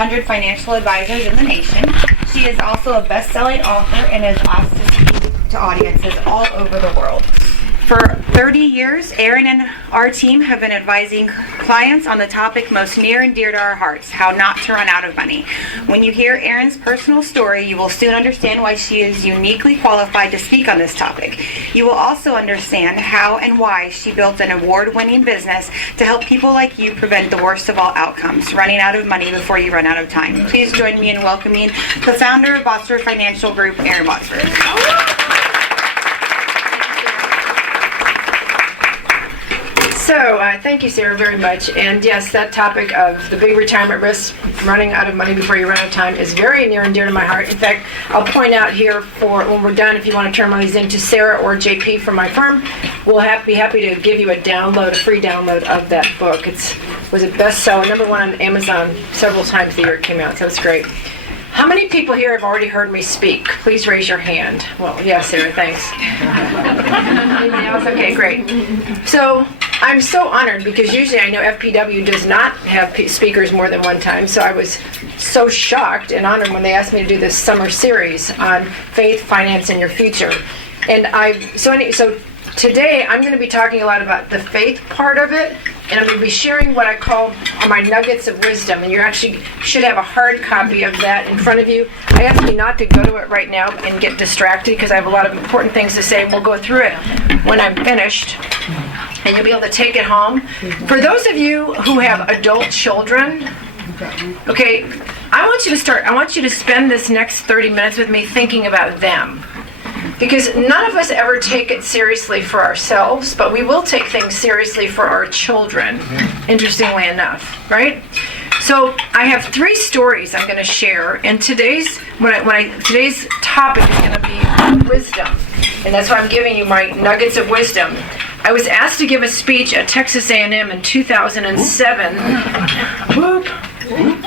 100 financial advisors in the nation. She is also a best-selling author and is asked to speak to audiences all over the world. For 30 years, Erin and our team have been advising clients on the topic most near and dear to our hearts, how not to run out of money. When you hear Erin's personal story, you will soon understand why she is uniquely qualified to speak on this topic. You will also understand how and why she built an award-winning business to help people like you prevent the worst of all outcomes, running out of money before you run out of time. Please join me in welcoming the founder of Botsford Financial Group, Erin Botsford. So, thank you, Sarah, very much. And yes, that topic of the big retirement risk, running out of money before you run out of time, is very near and dear to my heart. In fact, I'll point out here for when we're done, if you want to turn one of these into Sarah or JP from my firm, we'll be happy to give you a free download of that book. It was a bestseller, #1 on Amazon several times the year it came out, so it's great. How many people here have already heard me speak? Please raise your hand. Well, yeah, Sarah, thanks. Anything else? Okay, great. So I'm so honored because usually I know FPW does not have speakers more than one time, so I was so shocked and honored when they asked me to do this summer series on faith, finance, and your future. And so today I'm going to be talking a lot about the faith part of it, and I'm going to be sharing what I call my nuggets of wisdom, and you actually should have a hard copy of that in front of you. I ask you not to go to it right now and get distracted because I have a lot of important things to say. We'll go through it when I'm finished, and you'll be able to take it home. For those of you who have adult children, okay, I want you to spend this next 30 minutes with me thinking about them. Because none of us ever take it seriously for ourselves, but we will take things seriously for our children, interestingly enough, right? So I have 3 stories I'm going to share, and today's topic is going to be wisdom, and that's why I'm giving you my nuggets of wisdom. I was asked to give a speech at Texas A&M in 2007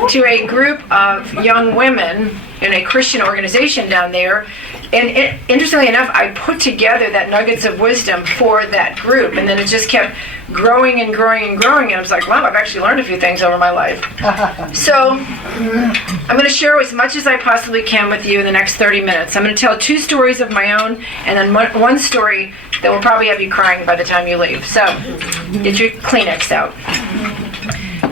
to a group of young women in a Christian organization down there. And interestingly enough, I put together that nuggets of wisdom for that group, and then it just kept growing and growing and growing, and I was like, wow, I've actually learned a few things over my life. So I'm going to share as much as I possibly can with you in the next 30 minutes. I'm going to tell 2 stories of my own, and then one story that will probably have you crying by the time you leave. So get your Kleenex out.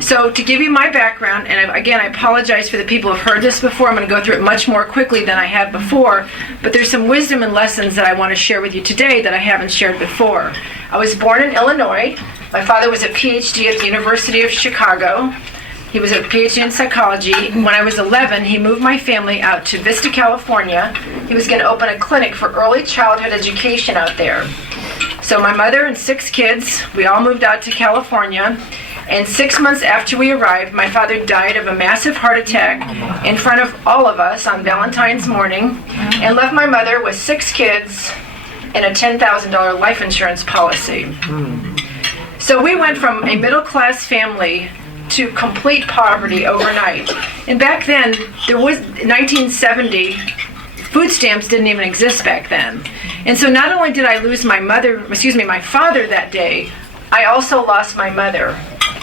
So to give you my background, and again, I apologize for the people who have heard this before. I'm going to go through it much more quickly than I had before, but there's some wisdom and lessons that I want to share with you today that I haven't shared before. I was born in Illinois. My father was a PhD at the University of Chicago. He was a PhD in psychology. When I was 11, he moved my family out to Vista, California. He was going to open a clinic for early childhood education out there. So my mother and 6 kids, we all moved out to California. And 6 months after we arrived, my father died of a massive heart attack in front of all of us on Valentine's morning, and left my mother with 6 kids and a $10,000 life insurance policy. So we went from a middle-class family to complete poverty overnight. And back then, there was 1970, food stamps didn't even exist back then. And so not only did I lose my father that day, I also lost my mother,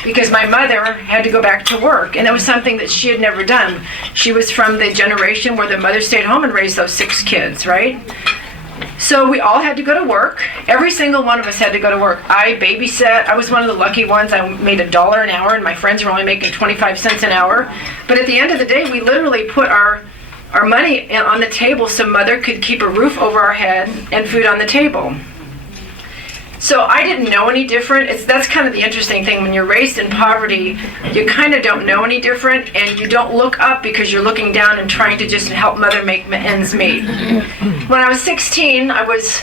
because my mother had to go back to work, and it was something that she had never done. She was from the generation where the mother stayed home and raised those 6 kids, right? So we all had to go to work. Every single one of us had to go to work. I babysat. I was one of the lucky ones. I made $1 an hour, and my friends were only making 25 cents an hour. But at the end of the day, we literally put our money on the table so Mother could keep a roof over our head and food on the table. So I didn't know any different. That's kind of the interesting thing. When you're raised in poverty, you kind of don't know any different, and you don't look up because you're looking down and trying to just help Mother make ends meet. When I was 16, I was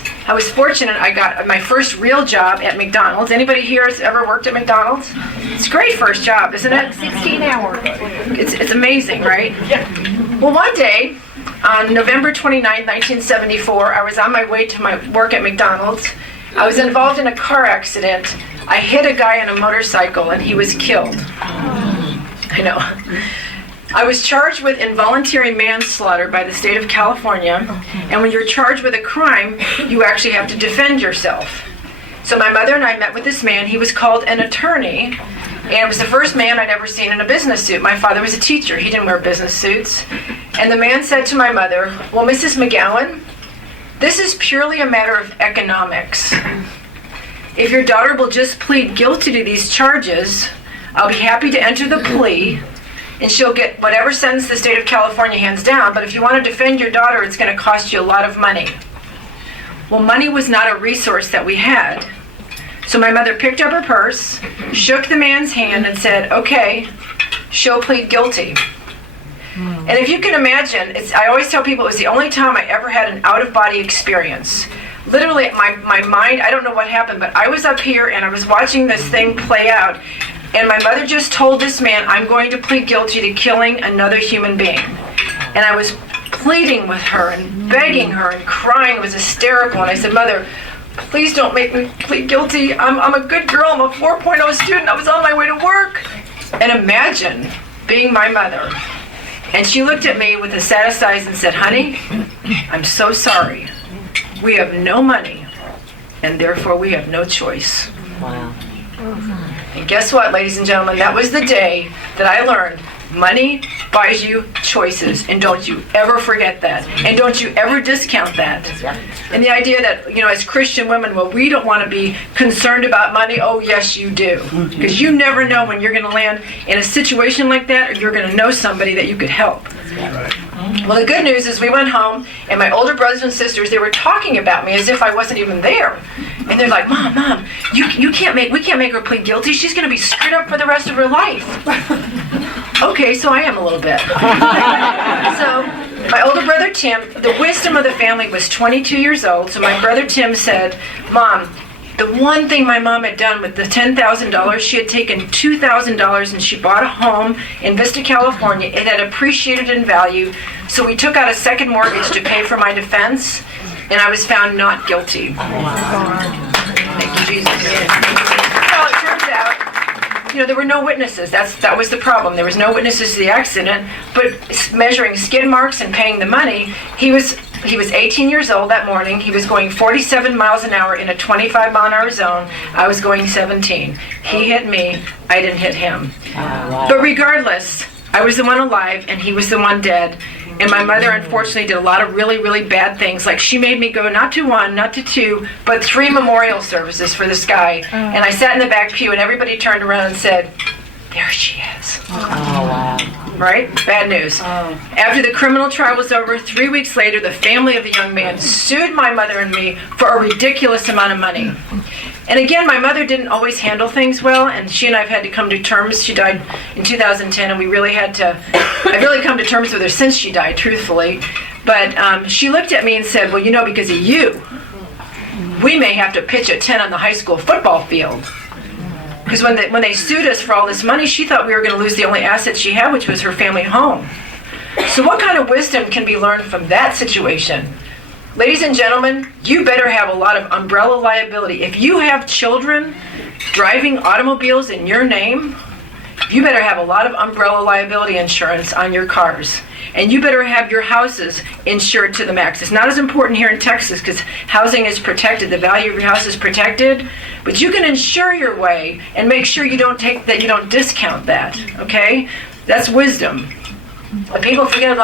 fortunate. I got my first real job at McDonald's. Anybody here has ever worked at McDonald's? It's a great first job, isn't it? 16 hours. It's amazing, right? Well, one day, on November 29, 1974, I was on my way to my work at McDonald's. I was involved in a car accident. I hit a guy on a motorcycle, and he was killed. I know. I was charged with involuntary manslaughter by the state of California, and when you're charged with a crime, you actually have to defend yourself. So my mother and I met with this man. He was called an attorney, And it was the first man I'd ever seen in a business suit. My father was a teacher. He didn't wear business suits. And the man said to my mother, "Well, Mrs. McGowan, this is purely a matter of economics. If your daughter will just plead guilty to these charges, I'll be happy to enter the plea, and she'll get whatever sentence the state of California hands down. But if you want to defend your daughter, it's going to cost you a lot of money." Well, money was not a resource that we had. So my mother picked up her purse, shook the man's hand, and said, "Okay, she'll plead guilty." And if you can imagine, I always tell people it was the only time I ever had an out-of-body experience. Literally, my mind, I don't know what happened, but I was up here and I was watching this thing play out. And my mother just told this man, "I'm going to plead guilty to killing another human being." And I was pleading with her and begging her and crying. It was hysterical. And I said, "Mother, please don't make me plead guilty. I'm a good girl. I'm a 4.0 student. I was on my way to work." And imagine being my mother. And she looked at me with the saddest eyes and said, "Honey, I'm so sorry. We have no money, and therefore we have no choice." Wow. And guess what, ladies and gentlemen? That was the day that I learned money buys you choices, and don't you ever forget that, and don't you ever discount that. And the idea that, as Christian women, well, we don't want to be concerned about money. Oh, yes, you do, because you never know when you're going to land in a situation like that, or you're going to know somebody that you could help. Well, the good news is we went home, and my older brothers and sisters, they were talking about me as if I wasn't even there. And they're like, Mom, we can't make her plead guilty. She's going to be screwed up for the rest of her life." Okay, so I am a little bit. So my older brother Tim, the wisdom of the family, was 22 years old. So my brother Tim said, "Mom, the one thing my mom had done with the $10,000, she had taken $2,000 and she bought a home in Vista, California. It had appreciated in value. So we took out a second mortgage to pay for my defense, and I was found not guilty." Thank you, Jesus. Well, it turns out, there were no witnesses. That was the problem. There was no witnesses to the accident. But measuring skid marks and paying the money, he was 18 years old that morning. He was going 47 miles an hour in a 25-mile-an-hour zone. I was going 17. He hit me. I didn't hit him. But regardless, I was the one alive, and he was the one dead. And my mother, unfortunately, did a lot of really, really bad things. Like, she made me go not to one, not to two, but 3 memorial services for this guy. And I sat in the back pew, and everybody turned around and said, "There she is." Oh, wow. Right? Bad news. After the criminal trial was over, 3 weeks later, the family of the young man sued my mother and me for a ridiculous amount of money. And again, my mother didn't always handle things well, and she and I have had to come to terms. She died in 2010, and I've really come to terms with her since she died, truthfully. But she looked at me and said, "Well, because of you, we may have to pitch a tent on the high school football field." Because when they sued us for all this money, she thought we were going to lose the only asset she had, which was her family home. So what kind of wisdom can be learned from that situation? Ladies and gentlemen, you better have a lot of umbrella liability. If you have children driving automobiles in your name, you better have a lot of umbrella liability insurance on your cars. And you better have your houses insured to the max. It's not as important here in Texas because housing is protected. The value of your house is protected. But you can insure your way and make sure you don't discount that. Okay? That's wisdom. But people forget,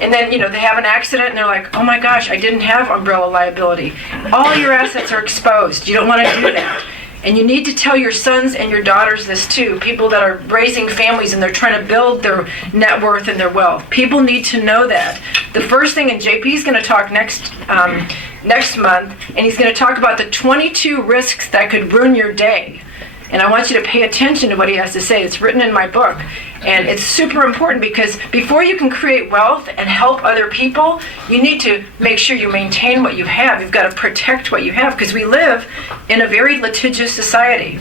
and then, they have an accident and they're like, "Oh my gosh, I didn't have umbrella liability." All your assets are exposed. You don't want to do that. And you need to tell your sons and your daughters this too. People that are raising families and they're trying to build their net worth and their wealth. People need to know that. The first thing, and JP's going to talk next month, and he's going to talk about the 22 risks that could ruin your day. And I want you to pay attention to what he has to say. It's written in my book. And it's super important because before you can create wealth and help other people, you need to make sure you maintain what you have. You've got to protect what you have because we live in a very litigious society.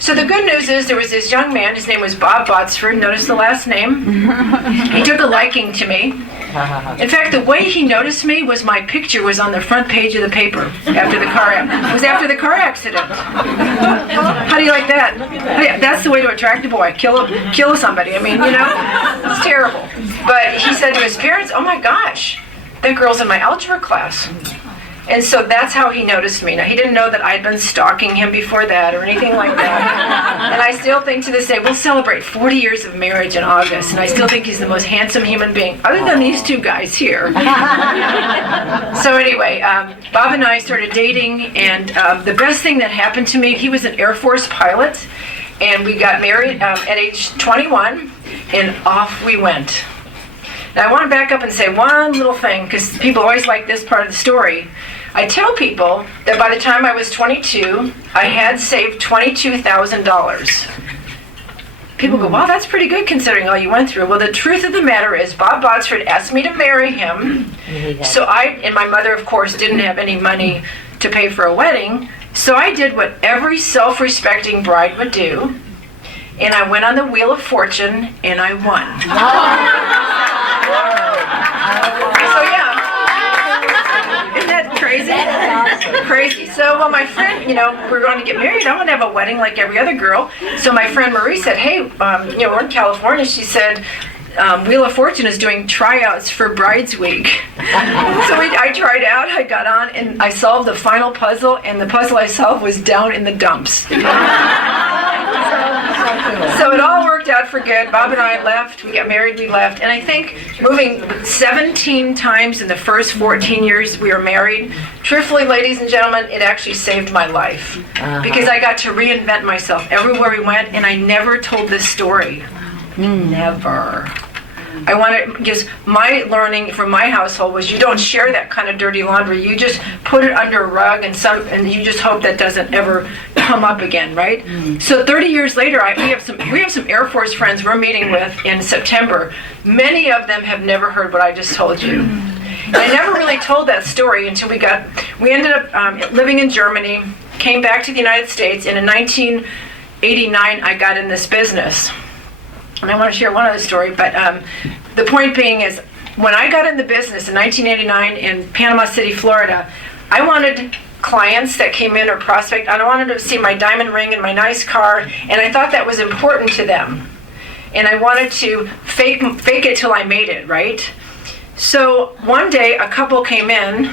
So the good news is there was this young man, his name was Bob Botsford, notice the last name. He took a liking to me. In fact, the way he noticed me was my picture was on the front page of the paper after the car accident. It was after the car accident. How do you like that? That's the way to attract a boy. Kill somebody. It's terrible. But he said to his parents, "Oh my gosh, that girl's in my algebra class." And so that's how he noticed me. Now, he didn't know that I'd been stalking him before that or anything like that. And I still think to this day, we'll celebrate 40 years of marriage in August, and I still think he's the most handsome human being, other than these two guys here. So anyway, Bob and I started dating, and the best thing that happened to me, he was an Air Force pilot, and we got married at age 21, and off we went. Now, I want to back up and say one little thing, because people always like this part of the story. I tell people that by the time I was 22, I had saved $22,000. People go, wow, that's pretty good considering all you went through. Well, the truth of the matter is Bob Botsford asked me to marry him. So and my mother, of course, didn't have any money to pay for a wedding. So I did what every self-respecting bride would do. And I went on the Wheel of Fortune, and I won. So yeah, isn't that crazy? Crazy. So, well, my friend, we're going to get married. I want to have a wedding like every other girl. So my friend Marie said, hey, we're in California. She said, Wheel of Fortune is doing tryouts for Brides Week. So I tried out, I got on, and I solved the final puzzle, and the puzzle I solved was down in the dumps. So it all worked out for good. Bob and I left, we got married, we left, and I think moving 17 times in the first 14 years we were married, truthfully, ladies and gentlemen, it actually saved my life. Because I got to reinvent myself everywhere we went, and I never told this story. Never. I wanted, because my learning from my household was you don't share that kind of dirty laundry. You just put it under a rug and you just hope that doesn't ever come up again, right? So 30 years later, we have some Air Force friends we're meeting with in September. Many of them have never heard what I just told you. And I never really told that story until we ended up living in Germany, came back to the United States, and in 1989 I got in this business. And I want to share one other story, but the point being is, when I got in the business in 1989 in Panama City, Florida, I wanted clients that came in or prospect, I wanted to see my diamond ring and my nice car, and I thought that was important to them. And I wanted to fake it till I made it, right? So one day a couple came in,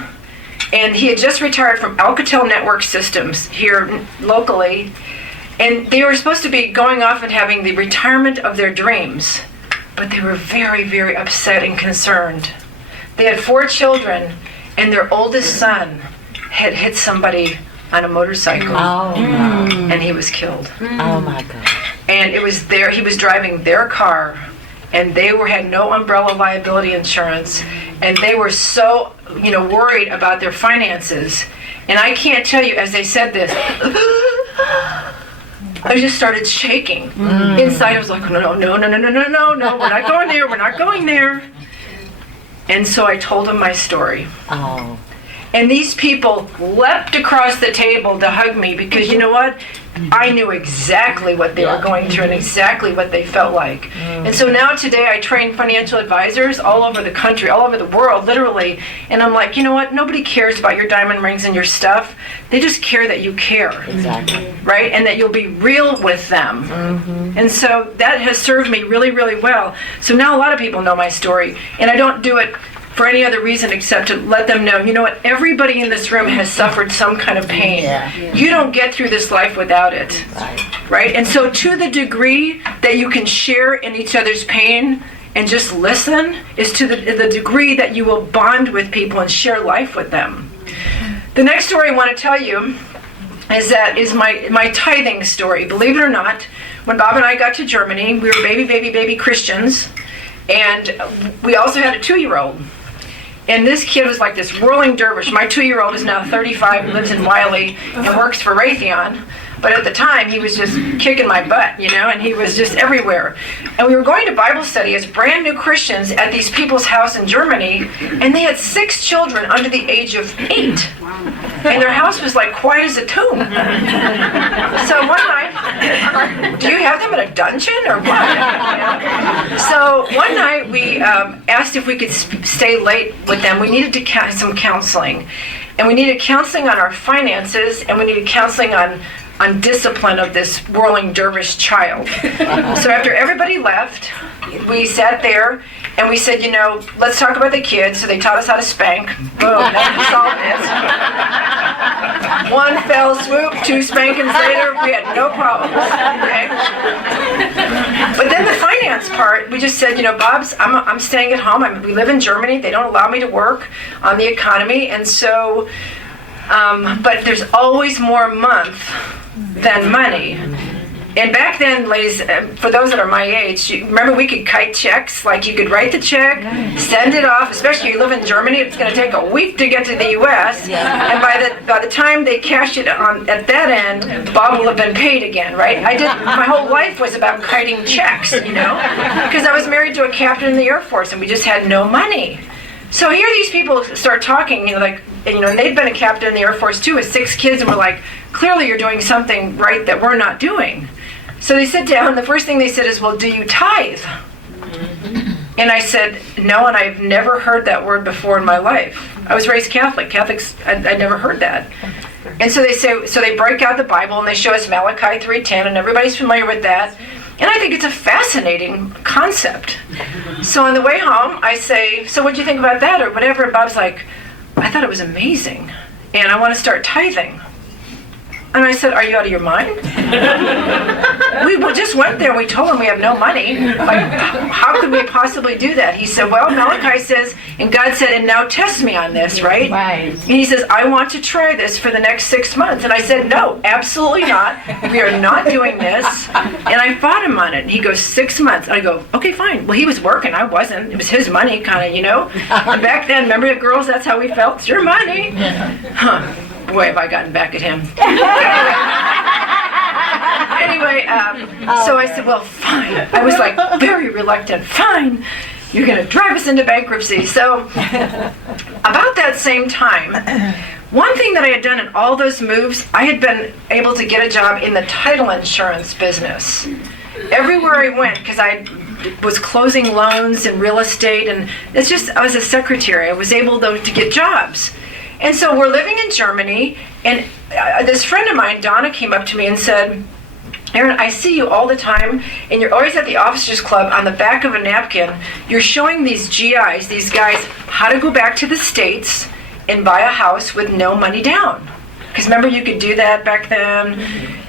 and he had just retired from Alcatel Network Systems here locally, and they were supposed to be going off and having the retirement of their dreams, but they were very, very upset and concerned. They had 4 children, and their oldest son had hit somebody on a motorcycle, and he was killed. Oh my God. And he was driving their car, and they had no umbrella liability insurance, and they were so, worried about their finances. And I can't tell you, as they said this, I just started shaking. Inside I was like, no, we're not going there. And so I told them my story. Oh. And these people leapt across the table to hug me because you know what? I knew exactly what they were going through and exactly what they felt like. And so now today I train financial advisors all over the country, all over the world, literally. And I'm like, you know what? Nobody cares about your diamond rings and your stuff. They just care that you care. Exactly. Right? And that you'll be real with them. And so that has served me really, really well. So now a lot of people know my story. And I don't do it for any other reason except to let them know, you know what, everybody in this room has suffered some kind of pain. You don't get through this life without it. Right? And so to the degree that you can share in each other's pain and just listen is to the degree that you will bond with people and share life with them. The next story I want to tell you is my tithing story. Believe it or not, when Bob and I got to Germany, we were baby Christians, and we also had a 2-year-old. And this kid was like this whirling dervish. My 2-year-old is now 35, lives in Wiley, and works for Raytheon. But at the time, he was just kicking my butt, and he was just everywhere. And we were going to Bible study as brand new Christians at these people's house in Germany, and they had 6 children under the age of 8. And their house was like quiet as a tomb. So one night, do you have them in a dungeon or what? So one night we asked if we could stay late with them. We needed some counseling. And we needed counseling on our finances, and we needed counseling on discipline of this whirling dervish child. So after everybody left, we sat there and we said, let's talk about the kids. So they taught us how to spank. Boom, that solved it. One fell swoop, 2 spankings later, we had no problems. Okay? But then the finance part, we just said, Bob's, I'm staying at home. We live in Germany. They don't allow me to work on the economy. And so, but there's always more month than money. And back then, ladies, for those that are my age, remember we could kite checks? Like you could write the check, send it off, especially you live in Germany, it's going to take a week to get to the U.S. And by the time they cash it on at that end, Bob will have been paid again, right? My whole life was about kiting checks, because I was married to a captain in the Air Force and we just had no money. So here these people start talking, and they'd been a captain in the Air Force too with 6 kids, and we're like, clearly you're doing something right that we're not doing. So they sit down, the first thing they said is, well, do you tithe? And I said, no, and I've never heard that word before in my life. I was raised Catholic. Catholics, I never heard that. And so they break out the Bible and they show us Malachi 3:10, and everybody's familiar with that. And I think it's a fascinating concept. So on the way home, I say, so what'd you think about that or whatever? And Bob's like, I thought it was amazing, and I want to start tithing. And I said, are you out of your mind? We just went there and we told him we have no money. Like, how could we possibly do that? He said, well, Malachi says, and God said, and now test me on this, right? Right. And he says, I want to try this for the next 6 months. And I said, no, absolutely not. We are not doing this. And I fought him on it. And he goes, 6 months. And I go, okay, fine. Well, he was working. I wasn't. It was his money, kind of, And back then, remember the girls, that's how we felt. It's your money. Huh. Boy, have I gotten back at him. Anyway, so I said, well, fine. I was like very reluctant. Fine, you're going to drive us into bankruptcy. So about that same time, one thing that I had done in all those moves, I had been able to get a job in the title insurance business. Everywhere I went, because I was closing loans and real estate, and I was a secretary. I was able, though, to get jobs. And so we're living in Germany, and this friend of mine, Donna, came up to me and said, Erin, I see you all the time, and you're always at the Officers Club. On the back of a napkin, you're showing these GIs, these guys, how to go back to the States and buy a house with no money down. Because remember, you could do that back then.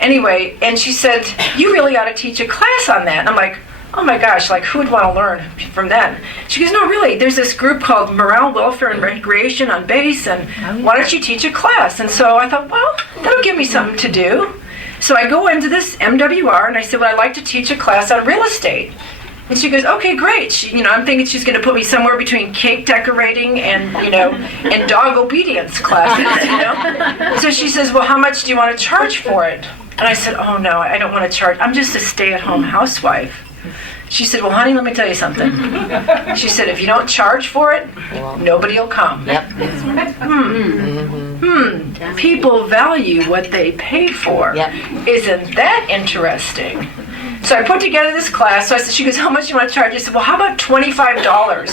Anyway, and she said, you really ought to teach a class on that. And I'm like, oh my gosh, like who would want to learn from that? She goes, no, really, there's this group called Morale, Welfare, and Recreation on base, and why don't you teach a class? And so I thought, well, that'll give me something to do. So I go into this MWR, and I said, well, I'd like to teach a class on real estate. And she goes, okay, great. I'm thinking she's going to put me somewhere between cake decorating and, and dog obedience classes, So she says, well, how much do you want to charge for it? And I said, oh, no, I don't want to charge. I'm just a stay-at-home housewife. She said, well, honey, let me tell you something. She said, if you don't charge for it, nobody will come. Yep. People value what they pay for. Yep. Isn't that interesting? So I put together this class. So she goes, how much do you want to charge? I said, well, how about $25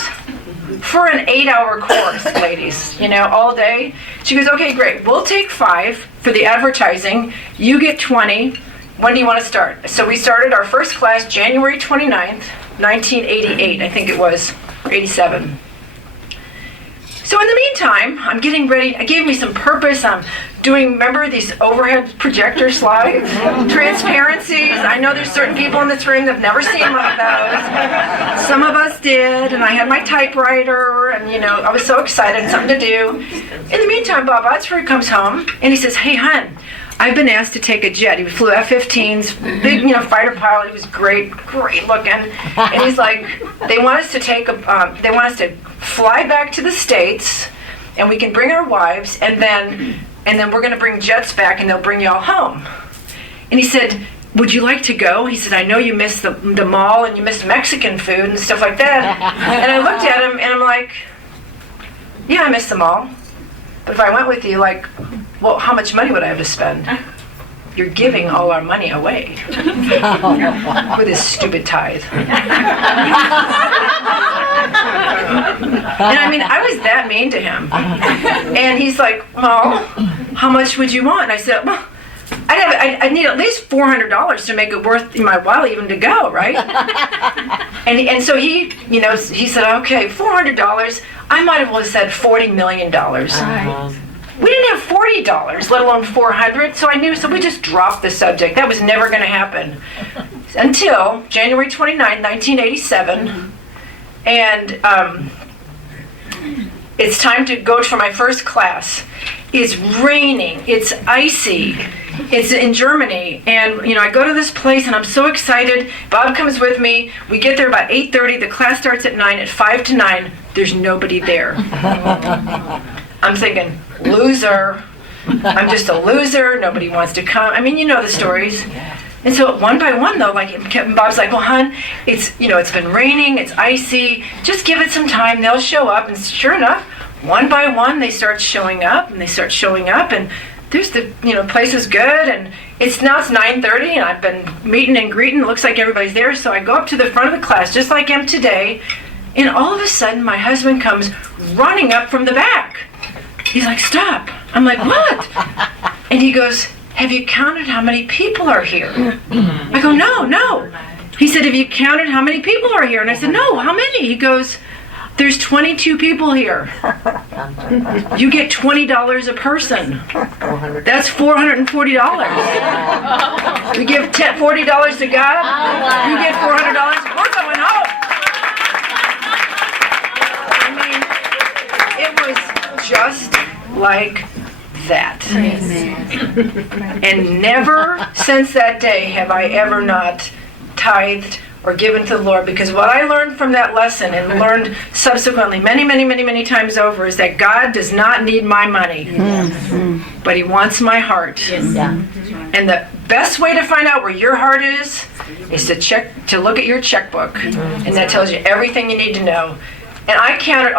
for an 8-hour course, ladies, all day? She goes, okay, great. We'll take 5 for the advertising. You get 20. When do you want to start? So we started our first class January 29th, 1988, I think it was, or 87. So in the meantime, I'm getting ready. I gave me some purpose. I'm doing, remember these overhead projector slides? Transparencies. I know there's certain people in this room that have never seen one of those. Some of us did, and I had my typewriter, and I was so excited, something to do. In the meantime, Bob Botsford comes home, and he says, hey, hon, I've been asked to take a jet. He flew F-15s, big, fighter pilot. He was great looking. And he's like, they want us to fly back to the States, and we can bring our wives, and then we're going to bring jets back, and they'll bring you all home. And he said, would you like to go? He said, I know you miss the mall, and you miss Mexican food and stuff like that. And I looked at him, and I'm like, yeah, I miss the mall. But if I went with you, well, how much money would I have to spend? You're giving all our money away with this stupid tithe. And I was that mean to him. And he's like, well, how much would you want? And I said, well, I'd I need at least $400 to make it worth my while even to go, right? and so he said, okay, $400. I might have well said $40 million. We didn't have $40, let alone $400. So we just dropped the subject. That was never going to happen until January 29, 1987, and it's time to go for my first class. It's raining. It's icy. It's in Germany. And, I go to this place and I'm so excited. Bob comes with me. We get there about 8:30. The class starts at 9. At 5 to 9, there's nobody there. I'm thinking, loser. I'm just a loser. Nobody wants to come. I mean, you know the stories. And so one by one, though, Bob's like, well, hon, it's been raining, it's icy, just give it some time, they'll show up. And sure enough, one by one, they start showing up, and there's place is good, and it's 9:30, and I've been meeting and greeting, it looks like everybody's there, so I go up to the front of the class, just like I am today, and all of a sudden, my husband comes running up from the back. He's like, stop. I'm like, what? And he goes, have you counted how many people are here? I go, no. He said, have you counted how many people are here? And I said, no, how many? He goes, there's 22 people here. You get $20 a person. That's $440. You give $40 to God, you get $400. We're going home. I mean, it was just like that. And never since that day have I ever not tithed or given to the Lord, because what I learned from that lesson and learned subsequently many times over is that God does not need my money, but He wants my heart. And the best way to find out where your heart is to look at your checkbook, and that tells you everything you need to know. And I counted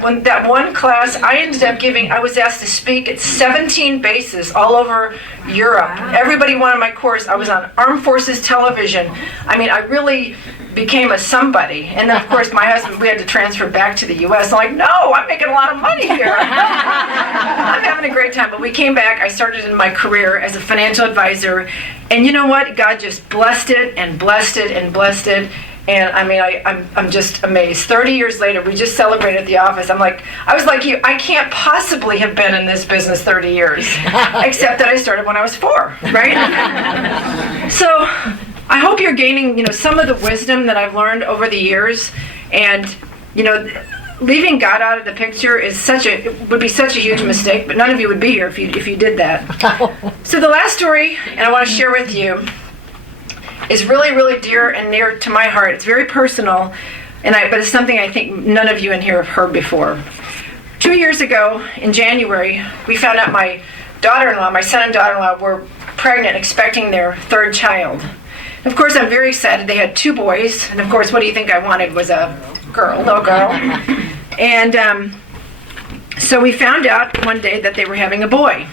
when that one class, I was asked to speak at 17 bases all over Europe. Everybody wanted my course. I was on Armed Forces television. I mean, I really became a somebody. And then, of course, my husband, we had to transfer back to the U.S. I'm like, no, I'm making a lot of money here. I'm having a great time. But we came back. I started in my career as a financial advisor. And you know what? God just blessed it and blessed it and blessed it. And I mean, I'm just amazed. 30 years later, we just celebrated at the office. I was like you, I can't possibly have been in this business 30 years, except that I started when I was 4, right? So I hope you're gaining, some of the wisdom that I've learned over the years. And, leaving God out of the picture would be such a huge mistake, but none of you would be here if you did that. So the last story, and I want to share with you, is really, really dear and near to my heart. It's very personal, but it's something I think none of you in here have heard before. 2 years ago, in January, we found out my son and daughter-in-law were pregnant, expecting their third child. Of course, I'm very excited. They had 2 boys, and of course, what do you think I wanted was a little girl. And so we found out one day that they were having a boy.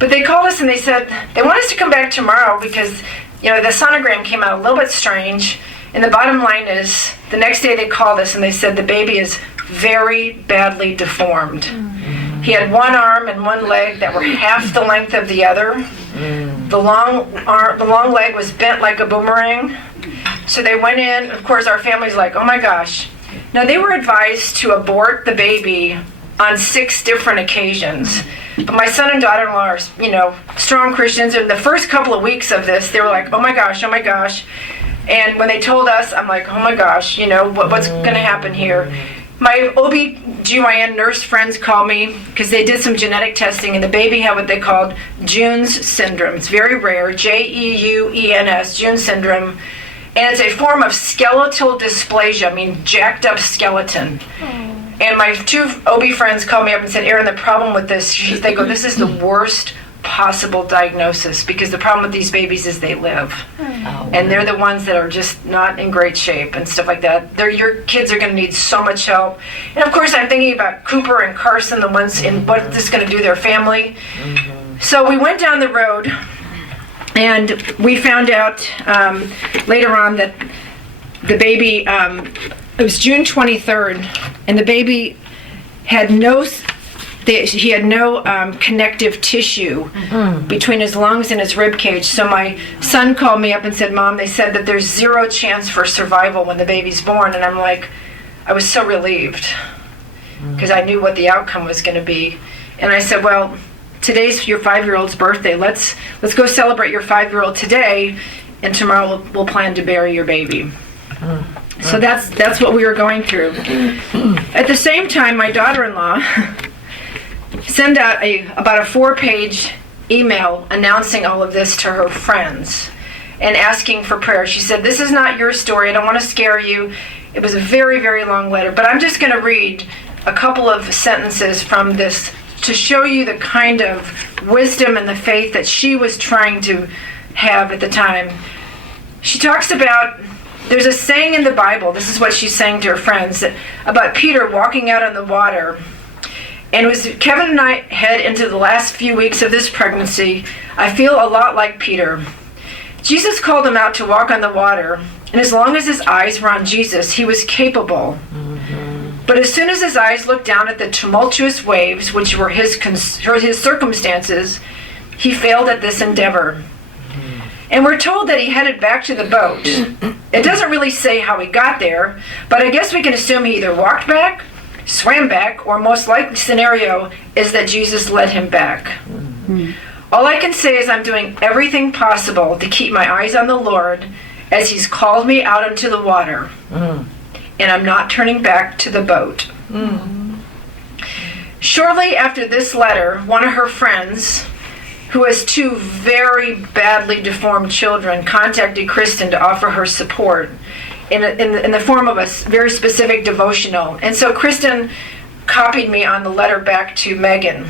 But they called us and they said they want us to come back tomorrow because the sonogram came out a little bit strange, and the bottom line is, the next day they called us and they said the baby is very badly deformed. He had one arm and one leg that were half the length of the other. The long leg was bent like a boomerang. So they went in, of course our family's like, oh my gosh. Now they were advised to abort the baby on 6 different occasions. But my son and daughter-in-law are, strong Christians. And the first couple of weeks of this, they were like, oh my gosh. And when they told us, I'm like, oh my gosh, what's going to happen here? My OB/GYN nurse friends called me because they did some genetic testing, and the baby had what they called June's syndrome. It's very rare, Jeuens, June's syndrome. And it's a form of skeletal dysplasia, jacked up skeleton. And my 2 OB friends called me up and said, Erin, the problem with this, they go, this is the worst possible diagnosis, because the problem with these babies is they live. And they're the ones that are just not in great shape and stuff like that. Your kids are going to need so much help. And of course, I'm thinking about Cooper and Carson, the ones in what this is going to do to their family. So we went down the road, and we found out later on that the baby, it was June 23rd, and the baby had no he had no connective tissue between his lungs and his rib cage. So my son called me up and said, Mom, they said that there's 0 chance for survival when the baby's born. And I'm like, I was so relieved because I knew what the outcome was going to be. And I said, well, today's your 5-year-old's birthday. Let's go celebrate your 5-year-old today, and tomorrow we'll plan to bury your baby. So that's what we were going through. At the same time, my daughter-in-law sent out about a 4-page email announcing all of this to her friends and asking for prayer. She said, this is not your story. I don't want to scare you. It was a very, very long letter, but I'm just going to read a couple of sentences from this to show you the kind of wisdom and the faith that she was trying to have at the time. She talks about, there's a saying in the Bible, this is what she's saying to her friends, about Peter walking out on the water. And as Kevin and I head into the last few weeks of this pregnancy, I feel a lot like Peter. Jesus called him out to walk on the water, and as long as his eyes were on Jesus, he was capable. But as soon as his eyes looked down at the tumultuous waves, which were his circumstances, he failed at this endeavor. And we're told that he headed back to the boat. It doesn't really say how he got there, but I guess we can assume he either walked back, swam back, or most likely scenario is that Jesus led him back. All I can say is I'm doing everything possible to keep my eyes on the Lord as he's called me out into the water. And I'm not turning back to the boat. Shortly after this letter, one of her friends, who has 2 very badly deformed children, contacted Kristen to offer her support in the form of a very specific devotional. And so Kristen copied me on the letter back to Megan.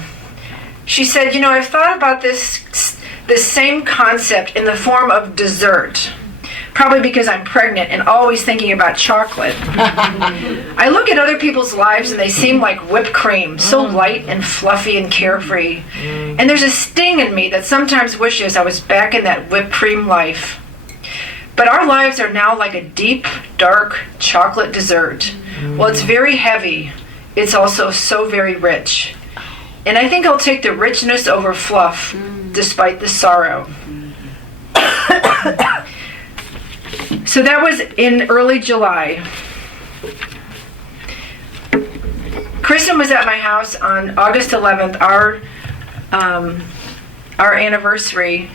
She said, you know, I've thought about this same concept in the form of dessert. Probably because I'm pregnant and always thinking about chocolate. I look at other people's lives and they seem like whipped cream, so light and fluffy and carefree. And there's a sting in me that sometimes wishes I was back in that whipped cream life. But our lives are now like a deep, dark chocolate dessert. Well, it's very heavy. It's also so very rich. And I think I'll take the richness over fluff, despite the sorrow. So that was in early July. Kristen was at my house on August 11th, our anniversary,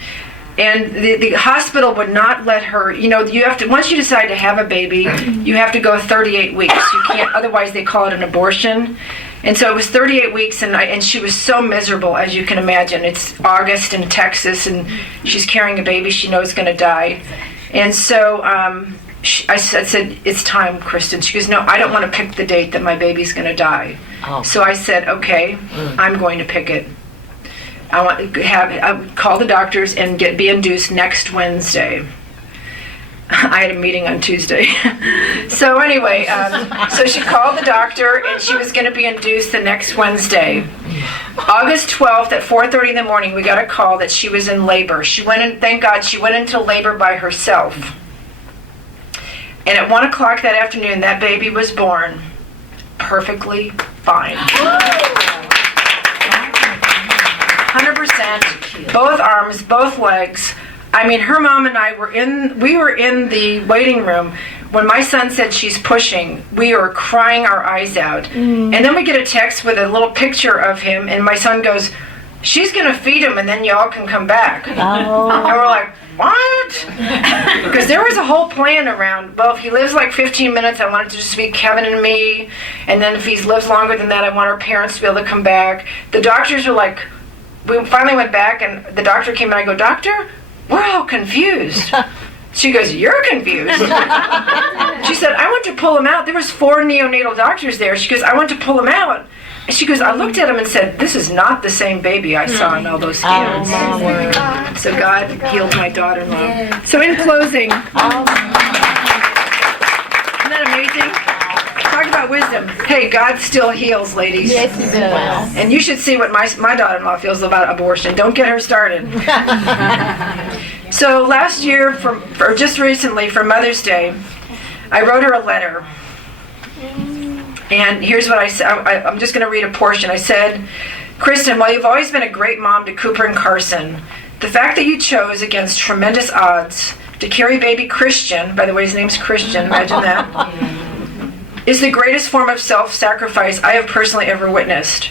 and the hospital would not let her, you know, you have to, once you decide to have a baby, you have to go 38 weeks. You can't, otherwise they call it an abortion. And so it was 38 weeks, and she was so miserable, as you can imagine. It's August in Texas, and she's carrying a baby she knows is going to die. And so I said, it's time, Kristen. She goes, no, I don't want to pick the date that my baby's going to die. So I said, okay, I'm going to pick it. I would call the doctors and be induced next Wednesday. I had a meeting on Tuesday. So anyway, so she called the doctor, and she was going to be induced the next Wednesday. August 12th at 4:30 in the morning, we got a call that she was in labor. She went in, thank God, she went into labor by herself. And at 1 o'clock that afternoon, that baby was born perfectly fine. 100%, both arms, both legs. I mean, her mom and I we were in the waiting room. When my son said she's pushing, we were crying our eyes out. And then we get a text with a little picture of him, and my son goes, she's going to feed him and then y'all can come back. And we're like, what? Because there was a whole plan around, well, if he lives like 15 minutes, I want it to just be Kevin and me. And then if he lives longer than that, I want our parents to be able to come back. The doctors were like, we finally went back, and the doctor came and I go, doctor, we're all confused. She goes, you're confused? She said, I went to pull him out. There was 4 neonatal doctors there. She goes, I went to pull him out. And she goes, I looked at him and said, this is not the same baby I saw in all those scans. So God healed my daughter-in-law. So in closing, isn't that amazing? Talk about wisdom. Hey, God still heals, ladies. Yes, He does. And you should see what my daughter-in-law feels about abortion. Don't get her started. So last year, or just recently for Mother's Day, I wrote her a letter. And here's what I said. I'm just going to read a portion. I said, Kristen, while you've always been a great mom to Cooper and Carson, the fact that you chose against tremendous odds to carry baby Christian, by the way, his name's Christian, imagine that, is the greatest form of self-sacrifice I have personally ever witnessed.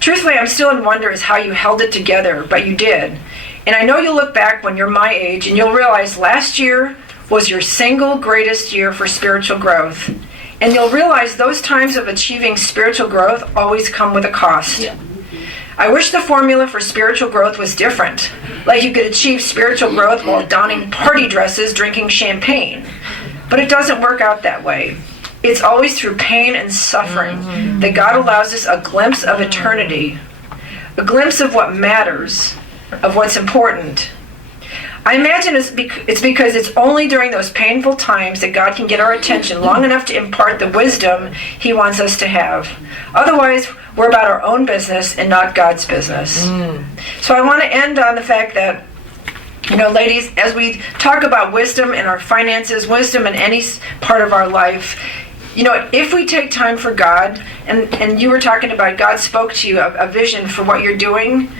Truthfully, I'm still in wonder as how you held it together, but you did. And I know you'll look back when you're my age and you'll realize last year was your single greatest year for spiritual growth. And you'll realize those times of achieving spiritual growth always come with a cost. Yeah. I wish the formula for spiritual growth was different. Like you could achieve spiritual growth while donning party dresses, drinking champagne. But it doesn't work out that way. It's always through pain and suffering that God allows us a glimpse of eternity, a glimpse of what matters, of what's important. I imagine it's because it's only during those painful times that God can get our attention long enough to impart the wisdom He wants us to have. Otherwise, we're about our own business and not God's business. So I want to end on the fact that, ladies, as we talk about wisdom in our finances, wisdom in any part of our life, if we take time for God, and you were talking about God spoke to you a vision for what you're doing,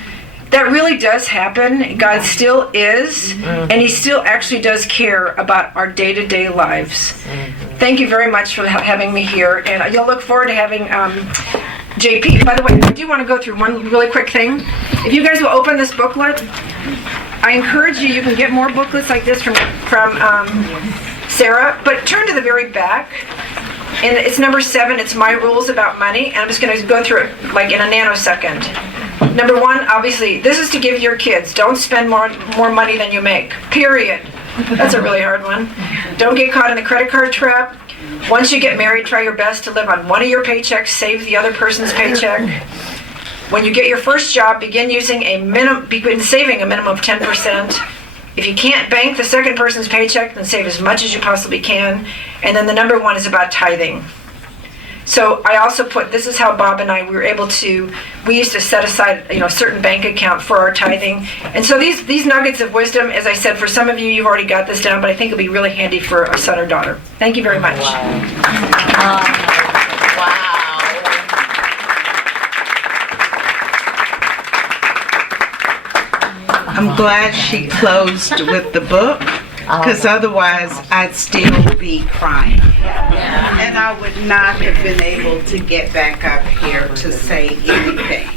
that really does happen. God still is, and He still actually does care about our day-to-day lives. Thank you very much for having me here, and you'll look forward to having JP. By the way, I do want to go through one really quick thing. If you guys will open this booklet, I encourage you. You can get more booklets like this from Sarah, but turn to the very back. And it's number 7. It's My Rules About Money, and I'm just going to go through it like in a nanosecond. Number 1, obviously, this is to give your kids. Don't spend more money than you make. Period. That's a really hard one. Don't get caught in the credit card trap. Once you get married, try your best to live on one of your paychecks. Save the other person's paycheck. When you get your first job, begin saving a minimum of 10%. If you can't bank the second person's paycheck, then save as much as you possibly can. And then the number 1 is about tithing. So I also put, this is how Bob and I, we used to set aside, a certain bank account for our tithing. And so these nuggets of wisdom, as I said, for some of you, you've already got this down, but I think it'll be really handy for a son or daughter. Thank you very much. Wow. I'm glad she closed with the book, because otherwise I'd still be crying. And I would not have been able to get back up here to say anything.